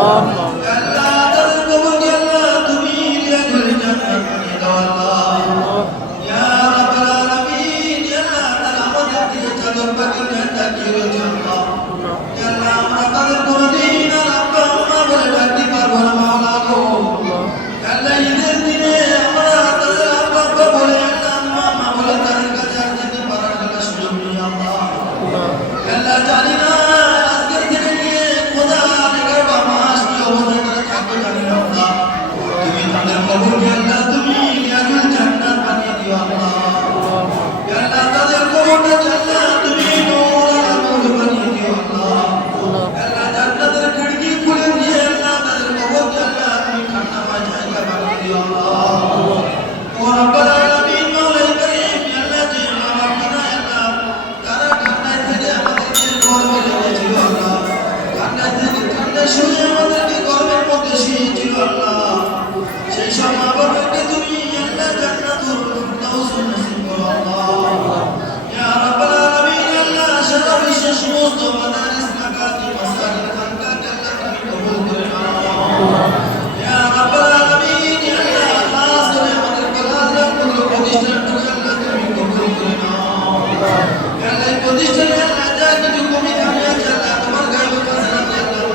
Allah. Hallelujah. Okay.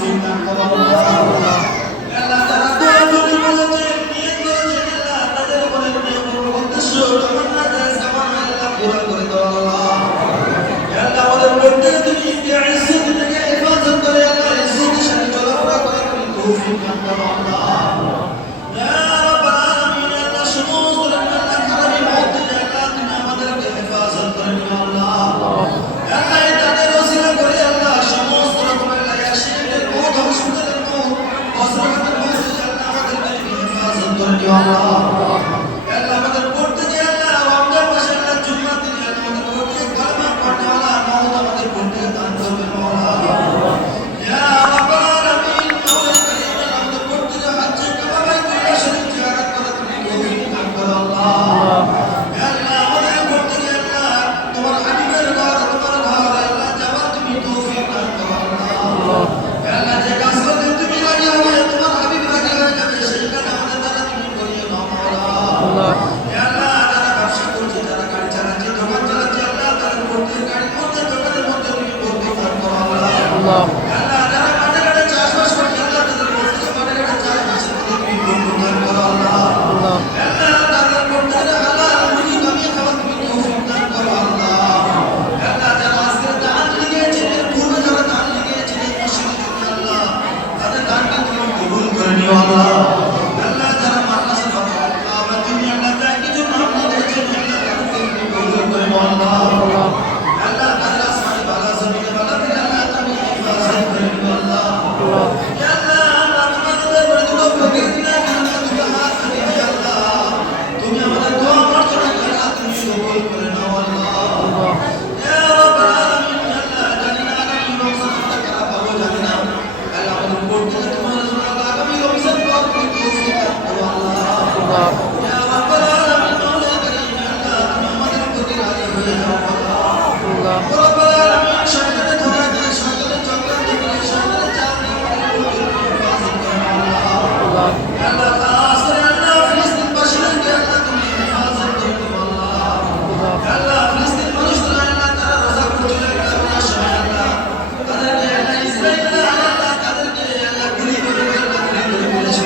sit ante domum 啊。<Yeah. S 2> yeah.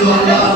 Hallelujah.